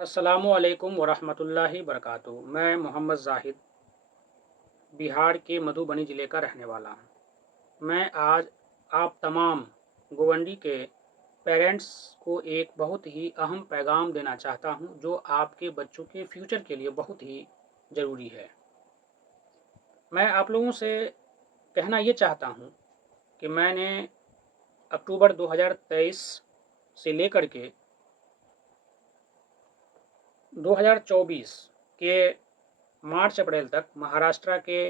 अस्सलामुअलैकुम वरहमतुल्लाहि वबरकातुहू। मैं मोहम्मद ज़ाहिद बिहार के मधुबनी ज़िले का रहने वाला हूँ। मैं आज आप तमाम गोवंडी के पेरेंट्स को एक बहुत ही अहम पैगाम देना चाहता हूँ, जो आपके बच्चों के फ्यूचर के लिए बहुत ही ज़रूरी है। मैं आप लोगों से कहना ये चाहता हूँ कि मैंने अक्टूबर 2023 से लेकर के 2024 के मार्च अप्रैल तक महाराष्ट्र के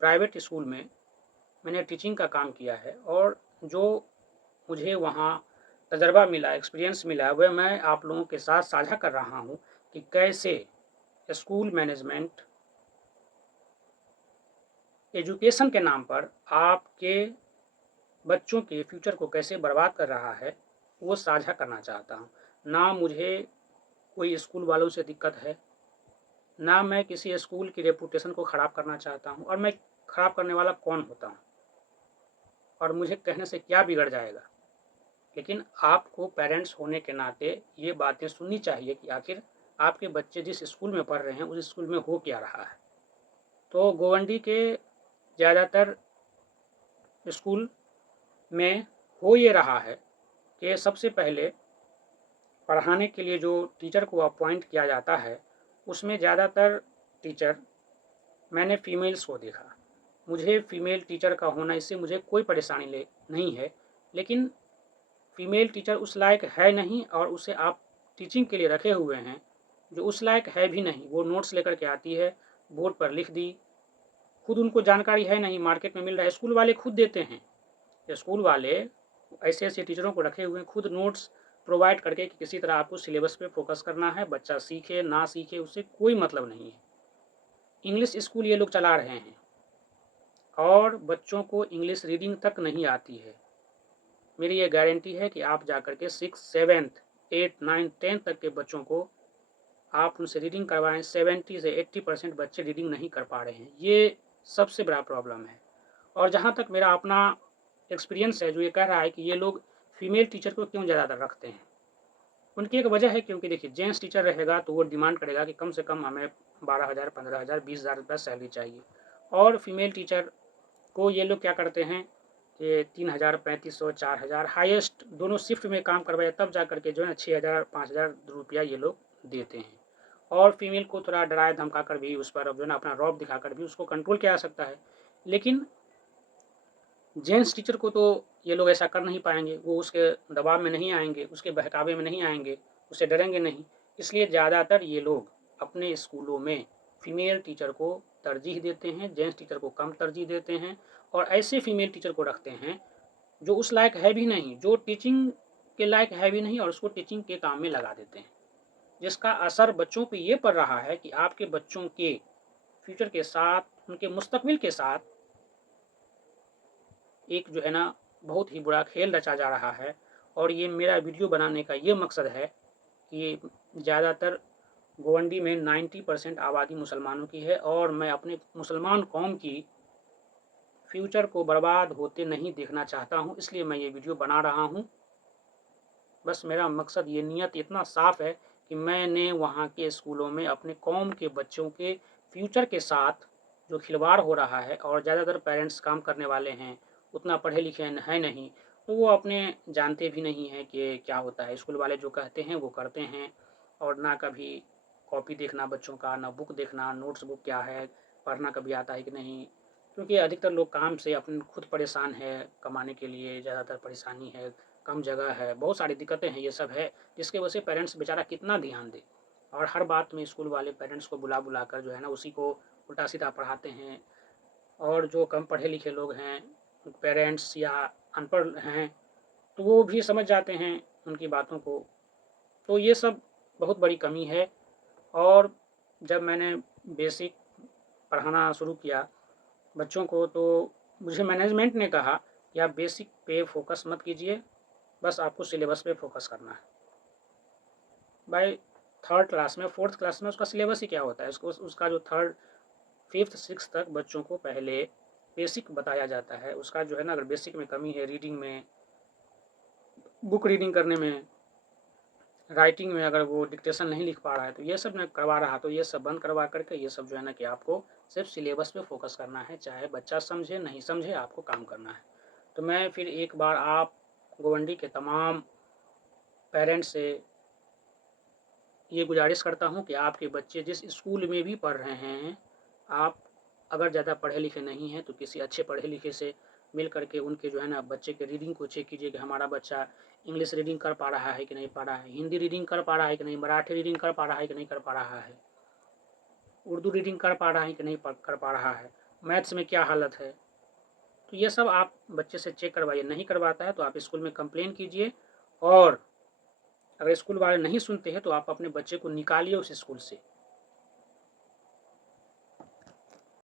प्राइवेट स्कूल में मैंने टीचिंग का काम किया है, और जो मुझे वहाँ तजर्बा मिला, एक्सपीरियंस मिला, वह मैं आप लोगों के साथ साझा कर रहा हूँ कि कैसे स्कूल मैनेजमेंट एजुकेशन के नाम पर आपके बच्चों के फ्यूचर को कैसे बर्बाद कर रहा है, वो साझा करना चाहता हूँ। ना मुझे कोई स्कूल वालों से दिक्कत है, ना मैं किसी स्कूल की रेपुटेशन को ख़राब करना चाहता हूँ, और मैं ख़राब करने वाला कौन होता हूँ और मुझे कहने से क्या बिगड़ जाएगा। लेकिन आपको पेरेंट्स होने के नाते ये बातें सुननी चाहिए कि आखिर आपके बच्चे जिस स्कूल में पढ़ रहे हैं उस स्कूल में हो क्या रहा है। तो गोवंडी के ज़्यादातर स्कूल में हो ये रहा है कि सबसे पहले पढ़ाने के लिए जो टीचर को अपॉइंट किया जाता है, उसमें ज़्यादातर टीचर मैंने फीमेल्स को देखा। मुझे फीमेल टीचर का होना, इससे मुझे कोई परेशानी नहीं है, लेकिन फीमेल टीचर उस लायक है नहीं, और उसे आप टीचिंग के लिए रखे हुए हैं जो उस लायक है भी नहीं। वो नोट्स लेकर के आती है, बोर्ड पर लिख दी, खुद उनको जानकारी है नहीं, मार्केट में मिल रहा है, स्कूल वाले खुद देते हैं। स्कूल वाले ऐसे ऐसे टीचरों को रखे हुए हैं, खुद नोट्स प्रोवाइड करके कि किसी तरह आपको सिलेबस पे फोकस करना है, बच्चा सीखे ना सीखे उससे कोई मतलब नहीं है। इंग्लिश स्कूल ये लोग चला रहे हैं, और बच्चों को इंग्लिश रीडिंग तक नहीं आती है। मेरी ये गारंटी है कि आप जाकर के 6, 7, 8, 9, 10 तक के बच्चों को आप उनसे रीडिंग करवाएं, 70 से 80% बच्चे रीडिंग नहीं कर पा रहे हैं। ये सबसे बड़ा प्रॉब्लम है। और जहाँ तक मेरा अपना एक्सपीरियंस है, जो ये कह रहा है कि ये लोग फीमेल टीचर को क्यों ज़्यादातर रखते हैं, उनकी एक वजह है। क्योंकि देखिए, जेंट्स टीचर रहेगा तो वो डिमांड करेगा कि कम से कम हमें 12,000, 15,000, 20,000 रुपये सैलरी चाहिए। और फीमेल टीचर को ये लोग क्या करते हैं कि 3,000, 3,500, 4,000 हाईएस्ट दोनों शिफ्ट में काम करवाए, तब जा करके जो है ना 6,000, 5,000 रुपया ये लोग देते हैं। और फीमेल को थोड़ा डराए धमका कर भी, उस पर जो है ना अपना रौब दिखाकर भी उसको कंट्रोल किया जा सकता है। लेकिन जेंट्स टीचर को तो ये लोग ऐसा कर नहीं पाएंगे, वो उसके दबाव में नहीं आएंगे, उसके बहकावे में नहीं आएंगे, उससे डरेंगे नहीं। इसलिए ज़्यादातर ये लोग अपने स्कूलों में फीमेल टीचर को तरजीह देते हैं, जेंट्स टीचर को कम तरजीह देते हैं, और ऐसे फीमेल टीचर को रखते हैं जो उस लायक है भी नहीं, जो टीचिंग के लायक है भी नहीं, और उसको टीचिंग के काम में लगा देते हैं। जिसका असर बच्चों पे ये पड़ रहा है कि आपके बच्चों के फ्यूचर के साथ, उनके मुस्तकबिल के साथ एक जो है ना बहुत ही बुरा खेल रचा जा रहा है। और ये मेरा वीडियो बनाने का ये मकसद है कि ज़्यादातर गोवंडी में 90% आबादी मुसलमानों की है, और मैं अपने मुसलमान कौम की फ्यूचर को बर्बाद होते नहीं देखना चाहता हूँ, इसलिए मैं ये वीडियो बना रहा हूँ। बस मेरा मकसद, ये नीयत इतना साफ़ है कि मैंने वहाँ के स्कूलों में अपने कौम के बच्चों के फ्यूचर के साथ जो खिलवाड़ हो रहा है, और ज़्यादातर पेरेंट्स काम करने वाले हैं, उतना पढ़े लिखे हैं नहीं, तो वो अपने जानते भी नहीं हैं कि क्या होता है। स्कूल वाले जो कहते हैं वो करते हैं, और ना कभी कॉपी देखना बच्चों का, ना बुक देखना, नोट्स बुक क्या है, पढ़ना कभी आता है कि नहीं। क्योंकि अधिकतर लोग काम से अपने खुद परेशान है, कमाने के लिए ज़्यादातर परेशानी है, कम जगह है, बहुत सारी दिक्कतें हैं, ये सब है, जिसकी वजह से पेरेंट्स बेचारा कितना ध्यान दे। और हर बात में स्कूल वाले पेरेंट्स को बुला बुला कर जो है ना उसी को उल्टा सीधा पढ़ाते हैं। और जो कम पढ़े लिखे लोग हैं, पेरेंट्स या अनपढ़ हैं, तो वो भी समझ जाते हैं उनकी बातों को। तो ये सब बहुत बड़ी कमी है। और जब मैंने बेसिक पढ़ाना शुरू किया बच्चों को, तो मुझे मैनेजमेंट ने कहा कि आप बेसिक पे फोकस मत कीजिए, बस आपको सिलेबस पे फोकस करना है। भाई, थर्ड क्लास में, फोर्थ क्लास में उसका सिलेबस ही क्या होता है। उसको उसका जो थर्ड, फिफ्थ, सिक्स तक बच्चों को पहले बेसिक बताया जाता है। उसका जो है ना, अगर बेसिक में कमी है, रीडिंग में, बुक रीडिंग करने में, राइटिंग में अगर वो डिक्टेशन नहीं लिख पा रहा है तो ये सब मैं करवा रहा, तो ये सब बंद करवा करके ये सब जो है ना कि आपको सिर्फ सिलेबस पे फोकस करना है, चाहे बच्चा समझे नहीं समझे आपको काम करना है। तो मैं फिर एक बार आप गोवंडी के तमाम पेरेंट्स से ये गुजारिश करता हूँ कि आपके बच्चे जिस स्कूल में भी पढ़ रहे हैं, आप अगर ज़्यादा पढ़े लिखे नहीं हैं तो किसी अच्छे पढ़े लिखे से मिल करके उनके जो है ना बच्चे के रीडिंग को चेक कीजिए कि हमारा बच्चा इंग्लिश रीडिंग कर पा रहा है कि नहीं पा रहा है, हिंदी रीडिंग कर पा रहा है कि नहीं, मराठी रीडिंग कर पा रहा है कि नहीं कर पा रहा है, उर्दू रीडिंग कर पा रहा है कि नहीं कर पा रहा है, मैथ्स में क्या हालत है। तो ये सब आप बच्चे से चेक करवाइए। नहीं करवाता है तो आप स्कूल में कंप्लेन कीजिए, और अगर स्कूल वाले नहीं सुनते हैं तो आप अपने बच्चे को निकालिए उस स्कूल से।